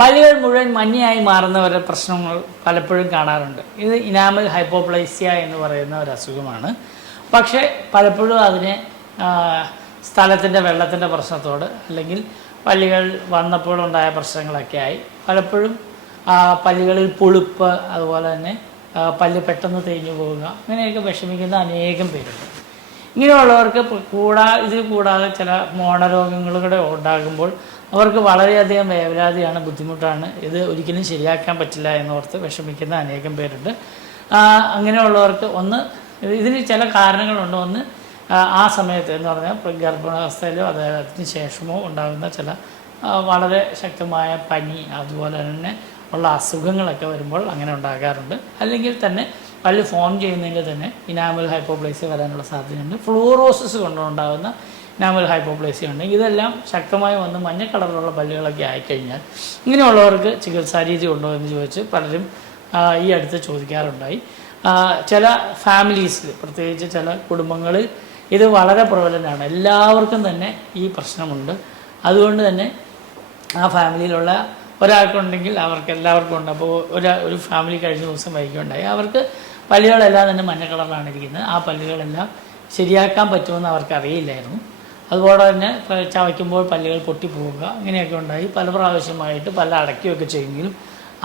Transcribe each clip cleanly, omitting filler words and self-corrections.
പല്ലുകൾ മുഴുവൻ മഞ്ഞയായി മാറുന്നവരുടെ പ്രശ്നങ്ങൾ പലപ്പോഴും കാണാറുണ്ട്. ഇത് ഇനാമൽ ഹൈപ്പോപ്ലേസിയ എന്ന് പറയുന്ന ഒരു അസുഖമാണ്. പക്ഷേ പലപ്പോഴും അതിനെ സ്ഥലത്തിൻ്റെ വെള്ളത്തിൻ്റെ പ്രശ്നത്തോട് അല്ലെങ്കിൽ പല്ലുകൾ വന്നപ്പോഴുണ്ടായ പ്രശ്നങ്ങളൊക്കെ ആയി പലപ്പോഴും പല്ലുകളിൽ പുളിപ്പ്, അതുപോലെ തന്നെ പല്ല് പെട്ടെന്ന് തേഞ്ഞു പോവുക, അങ്ങനെയൊക്കെ വിഷമിക്കുന്ന അനേകം പേരുണ്ട്. ഇങ്ങനെയുള്ളവർക്ക് ഇതിൽ കൂടാതെ ചില മോണരോഗങ്ങളുടെ ഉണ്ടാകുമ്പോൾ അവർക്ക് വളരെയധികം വേവലാതിയാണ്, ബുദ്ധിമുട്ടാണ്. ഇത് ഒരിക്കലും ശരിയാക്കാൻ പറ്റില്ല എന്നോർത്ത് വിഷമിക്കുന്ന അനേകം പേരുണ്ട്. അങ്ങനെയുള്ളവർക്ക് ഇതിന് ചില കാരണങ്ങളുണ്ട്. ഒന്ന്, ആ സമയത്ത് എന്ന് പറഞ്ഞാൽ ഗർഭാവസ്ഥയിലോ അതിന് ശേഷമോ ഉണ്ടാകുന്ന ചില വളരെ ശക്തമായ പനി, അതുപോലെ തന്നെ ഉള്ള അസുഖങ്ങളൊക്കെ വരുമ്പോൾ അങ്ങനെ ഉണ്ടാകാറുണ്ട്. അല്ലെങ്കിൽ തന്നെ പല്ല് ഫോം ചെയ്യുന്നതിൽ തന്നെ ഇനാമൽ ഹൈപ്പോപ്ലേസിയ വരാനുള്ള സാധ്യതയുണ്ട്. ഫ്ലൂറോസിസ് കൊണ്ടുണ്ടാകുന്ന ഇനാമൽ ഹൈപ്പോപ്ലേസിയ ഉണ്ട്. ഇതെല്ലാം ശക്തമായി വന്ന് മഞ്ഞ കളറിലുള്ള പല്ലുകളൊക്കെ ആയിക്കഴിഞ്ഞാൽ ഇങ്ങനെയുള്ളവർക്ക് ചികിത്സാരീതി ഉണ്ടോ എന്ന് ചോദിച്ച് പലരും ഈ അടുത്ത് ചോദിക്കാറുണ്ടായി. ചില ഫാമിലീസിൽ, പ്രത്യേകിച്ച് ചില കുടുംബങ്ങളിൽ ഇത് വളരെ പ്രബലനാണ്. എല്ലാവർക്കും തന്നെ ഈ പ്രശ്നമുണ്ട്. അതുകൊണ്ട് തന്നെ ആ ഫാമിലിയിലുള്ള ഒരാൾക്കുണ്ടെങ്കിൽ അവർക്ക് എല്ലാവർക്കും ഉണ്ട്. അപ്പോൾ ഒരു ഫാമിലി കഴിഞ്ഞ ദിവസം വൈകിയുണ്ടായി. അവർക്ക് പല്ലുകളെല്ലാം തന്നെ മഞ്ഞ കളറിലാണ് ഇരിക്കുന്നത്. ആ പല്ലുകളെല്ലാം ശരിയാക്കാൻ പറ്റുമെന്ന് അവർക്ക് അറിയില്ലായിരുന്നു. അതുപോലെ തന്നെ ചവയ്ക്കുമ്പോൾ പല്ലുകൾ പൊട്ടിപ്പോവുക, ഇങ്ങനെയൊക്കെ ഉണ്ടായി. പല പ്രാവശ്യമായിട്ട് പല അടയ്ക്കുകയൊക്കെ ചെയ്യുമെങ്കിലും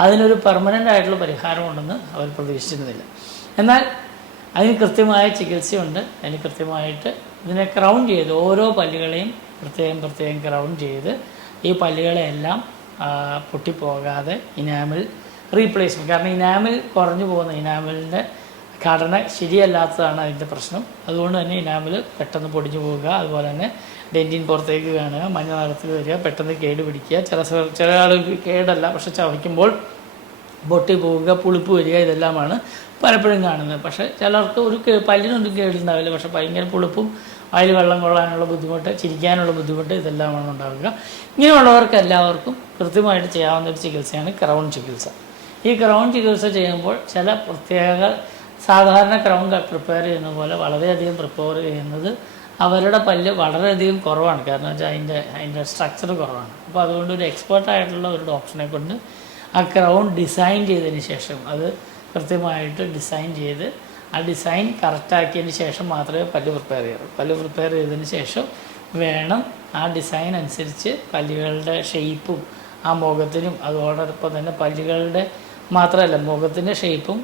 അതിനൊരു പെർമനൻ്റ് ആയിട്ടുള്ള പരിഹാരമുണ്ടെന്ന് അവർ പ്രതീക്ഷിച്ചിരുന്നില്ല. എന്നാൽ അതിന് കൃത്യമായ ചികിത്സയുണ്ട്. അതിന് കൃത്യമായിട്ട് ഇതിനെ ക്രൗൺ ചെയ്ത് ഓരോ പല്ലുകളെയും പ്രത്യേകം ക്രൗൺ ചെയ്ത് ഈ പല്ലുകളെല്ലാം പൊട്ടിപ്പോകാതെ ഇനാമൽ റീപ്ലേസ്മെൻറ്റ്, കാരണം ഇനാമൽ കുറഞ്ഞു പോകുന്ന, ഇനാമലിൻ്റെ ഘടന ശരിയല്ലാത്തതാണ് അതിൻ്റെ പ്രശ്നം. അതുകൊണ്ട് തന്നെ ഇനാമൽ പെട്ടെന്ന് പൊടിഞ്ഞു പോവുക, അതുപോലെ തന്നെ ഡെൻറ്റിൻ പുറത്തേക്ക് കാണുക, മഞ്ഞ നിറത്തിൽ വരിക, പെട്ടെന്ന് കേട് പിടിക്കുക. ചില ആളുകൾക്ക് കേടല്ല, പക്ഷെ ചവയ്ക്കുമ്പോൾ പൊട്ടി പോവുക, പുളിപ്പ് വരിക, ഇതെല്ലാമാണ് പലപ്പോഴും കാണുന്നത്. പക്ഷേ ചിലർക്ക് പല്ലിനൊന്നും കേടുണ്ടാവില്ല, പക്ഷേ ഭയങ്കര പുളിപ്പും അതിൽ വെള്ളം കൊള്ളാനുള്ള ബുദ്ധിമുട്ട്, ചിരിക്കാനുള്ള ബുദ്ധിമുട്ട്, ഇതെല്ലാമാണ് ഉണ്ടാവുക. ഇങ്ങനെയുള്ളവർക്ക് എല്ലാവർക്കും കൃത്യമായിട്ട് ചെയ്യാവുന്ന ഒരു ചികിത്സയാണ് ക്രൗൺ ചികിത്സ. ഈ ക്രൗൺ ചികിത്സ ചെയ്യുമ്പോൾ ചില സാധാരണ ക്രൗൺ പ്രിപ്പയർ ചെയ്യുന്ന പോലെ വളരെയധികം പ്രിപ്പയർ ചെയ്യുന്നത് അവരുടെ പല്ല് വളരെയധികം കുറവാണ്. കാരണം വെച്ചാൽ അതിൻ്റെ സ്ട്രക്ചർ കുറവാണ്. അപ്പോൾ അതുകൊണ്ട് ഒരു എക്സ്പേർട്ടായിട്ടുള്ള ഒരു ഡോക്ടറിനെ കൊണ്ട് ആ ക്രൗൺ ഡിസൈൻ ചെയ്തതിന് ശേഷം, അത് കൃത്യമായിട്ട് ഡിസൈൻ ചെയ്ത് ആ ഡിസൈൻ കറക്റ്റാക്കിയതിന് ശേഷം മാത്രമേ പല്ല് പ്രിപ്പയർ ചെയ്യാവൂ. പല്ല് പ്രിപ്പയർ ചെയ്തതിന് ശേഷം വേണം ആ ഡിസൈൻ അനുസരിച്ച് പല്ലുകളുടെ ഷേപ്പും ആ മുഖത്തിനും, അതോടൊപ്പം തന്നെ പല്ലുകളുടെ മാത്രമല്ല മുഖത്തിൻ്റെ ഷേപ്പും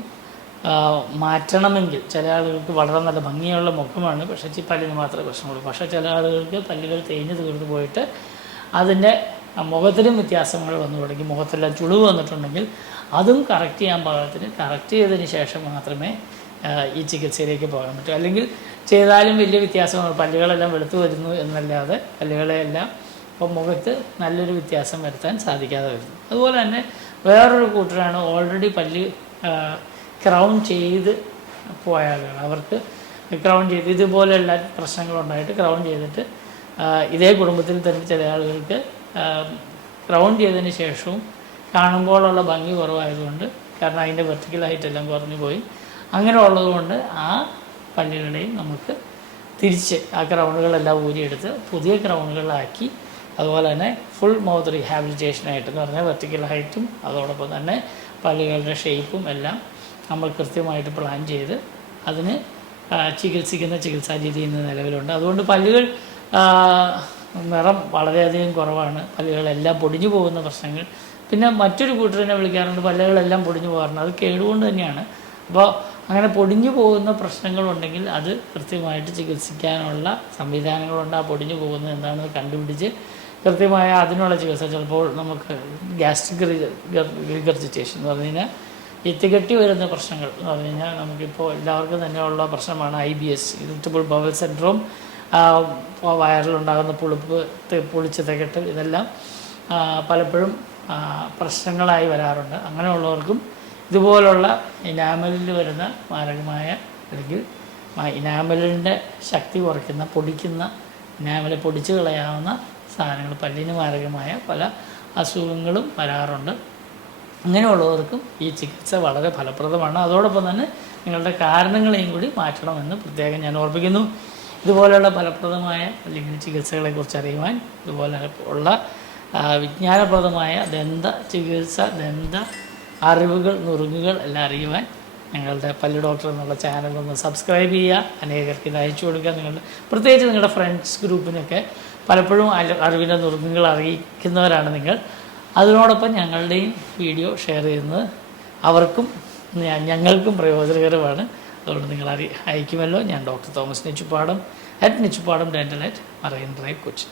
മാറ്റണമെങ്കിൽ. ചില ആളുകൾക്ക് വളരെ നല്ല ഭംഗിയുള്ള മുഖമാണ്, പക്ഷേ പല്ലിന് മാത്രമേ പ്രശ്നമുള്ളൂ. പക്ഷേ ചില ആളുകൾക്ക് പല്ലുകൾ തേഞ്ഞ് തീർന്നു പോയിട്ട് അതിൻ്റെ മുഖത്തിനും വ്യത്യാസങ്ങൾ വന്നു തുടങ്ങി, മുഖത്തെല്ലാം ചുളിവ് വന്നിട്ടുണ്ടെങ്കിൽ അതും കറക്റ്റ് ചെയ്യാൻ പാകത്തിന് കറക്റ്റ് ചെയ്തതിന് ശേഷം മാത്രമേ ഈ ചികിത്സയിലേക്ക് പോകാൻ പറ്റൂ. അല്ലെങ്കിൽ ചെയ്താലും വലിയ വ്യത്യാസമാണ്, പല്ലുകളെല്ലാം വെളുത്തു വരുന്നു എന്നല്ലാതെ പല്ലുകളെല്ലാം ഇപ്പോൾ മുഖത്ത് നല്ലൊരു വ്യത്യാസം വരുത്താൻ സാധിക്കാതെ വരുന്നു. അതുപോലെ തന്നെ വേറൊരു കൂട്ടരാണ് ഓൾറെഡി പല്ല് ക്രൗൺ ചെയ്ത് പോയ ആളുകൾ. അവർക്ക് ക്രൗൺ ചെയ്ത് ഇതുപോലെയുള്ള പ്രശ്നങ്ങളുണ്ടായിട്ട് ക്രൗൺ ചെയ്തിട്ട് ഇതേ കുടുംബത്തിൽ തന്നെ ചില ആളുകൾക്ക് ക്രൗൺ ചെയ്തതിന് ശേഷവും കാണുമ്പോഴുള്ള ഭംഗി കുറവായതുകൊണ്ട്, കാരണം അതിൻ്റെ വെർട്ടിക്കൽ ഹൈറ്റെല്ലാം കുറഞ്ഞു പോയി. അങ്ങനെ ഉള്ളതുകൊണ്ട് ആ പല്ലുകളെയും നമുക്ക് തിരിച്ച് ആ ക്രൗണുകളെല്ലാം ഊരിയെടുത്ത് പുതിയ ക്രൗണുകളാക്കി, അതുപോലെ തന്നെ ഫുൾ മൗത്ത് റീഹാബിലിറ്റേഷനായിട്ട് എന്ന് പറഞ്ഞാൽ വെർട്ടിക്കൽ ഹൈറ്റും അതോടൊപ്പം തന്നെ പല്ലുകളുടെ ഷേപ്പും എല്ലാം നമ്മൾ കൃത്യമായിട്ട് പ്ലാൻ ചെയ്ത് അതിന് ചികിത്സിക്കുന്ന ചികിത്സാ രീതി ഇന്ന് നിലവിലുണ്ട്. അതുകൊണ്ട് പല്ലുകൾ നിറം വളരെയധികം കുറവാണ്, പല്ലുകളെല്ലാം പൊടിഞ്ഞു പോകുന്ന പ്രശ്നങ്ങൾ. പിന്നെ മറ്റൊരു കൂട്ടറിനെ വിളിക്കാറുണ്ട്, പല്ലുകളെല്ലാം പൊടിഞ്ഞു പോകാറുണ്ട്. അത് കേടുകൊണ്ട് തന്നെയാണ്. അപ്പോൾ അങ്ങനെ പൊടിഞ്ഞു പോകുന്ന പ്രശ്നങ്ങളുണ്ടെങ്കിൽ അത് കൃത്യമായിട്ട് ചികിത്സിക്കാനുള്ള സംവിധാനങ്ങളുണ്ട്. ആ പൊടിഞ്ഞു പോകുന്നത് എന്താണെന്ന് കണ്ടുപിടിച്ച് കൃത്യമായ അതിനുള്ള ചികിത്സ. ചിലപ്പോൾ നമുക്ക് ഗ്യാസ്ട്രിക് റിഗർജിറ്റേഷൻ എന്ന് പറഞ്ഞു കഴിഞ്ഞാൽ ഈ തികട്ടി വരുന്ന പ്രശ്നങ്ങൾ എന്ന് പറഞ്ഞു കഴിഞ്ഞാൽ നമുക്കിപ്പോൾ എല്ലാവർക്കും തന്നെ ഉള്ള പ്രശ്നമാണ് IBS, ഇറിറ്റബിൾ ബവൽ സിൻഡ്രോം. വയറിലുണ്ടാകുന്ന പുളിച്ച് തികട്ടൽ, ഇതെല്ലാം പലപ്പോഴും പ്രശ്നങ്ങളായി വരാറുണ്ട്. അങ്ങനെയുള്ളവർക്കും ഇതുപോലുള്ള ഇനാമലിൽ വരുന്ന മാരകമായ, അല്ലെങ്കിൽ ഇനാമലിൻ്റെ ശക്തി കുറയ്ക്കുന്ന, പൊടിക്കുന്ന, ഇനാമലെ പൊടിച്ച് കളയാവുന്ന സാധനങ്ങൾ, പല്ലിന് മാരകമായ പല അസുഖങ്ങളും വരാറുണ്ട്. അങ്ങനെയുള്ളവർക്കും ഈ ചികിത്സ വളരെ ഫലപ്രദമാണ്. അതോടൊപ്പം തന്നെ നിങ്ങളുടെ കാരണങ്ങളെയും കൂടി മാറ്റണമെന്ന് പ്രത്യേകം ഞാൻ ഓർപ്പിക്കുന്നു. ഇതുപോലെയുള്ള ഫലപ്രദമായ അല്ലെങ്കിൽ ചികിത്സകളെക്കുറിച്ച് അറിയുവാൻ, ഇതുപോലെ ഉള്ള വിജ്ഞാനപ്രദമായ ദന്ത ചികിത്സ, ദന്ത അറിവുകൾ, നുറുങ്ങുകൾ എല്ലാം അറിയുവാൻ ഞങ്ങളുടെ പല്ല് ഡോക്ടർ എന്നുള്ള ചാനലൊന്ന് സബ്സ്ക്രൈബ് ചെയ്യുക, അനേകർക്ക് ഇത് അയച്ചു കൊടുക്കുക. പ്രത്യേകിച്ച് നിങ്ങളുടെ ഫ്രണ്ട്സ് ഗ്രൂപ്പിനൊക്കെ പലപ്പോഴും അറിവിൻ്റെ നുറുങ്ങുകൾ അറിയിക്കുന്നവരാണ് നിങ്ങൾ. അതിനോടൊപ്പം ഞങ്ങളുടെയും വീഡിയോ ഷെയർ ചെയ്യുന്നത് അവർക്കും ഞങ്ങൾക്കും പ്രയോജനകരമാണ്. അതുകൊണ്ട് നിങ്ങൾ അയക്കുമല്ലോ. ഞാൻ doctor Thomas Nechupadam @Nechupadam dental @marine drive Kochi.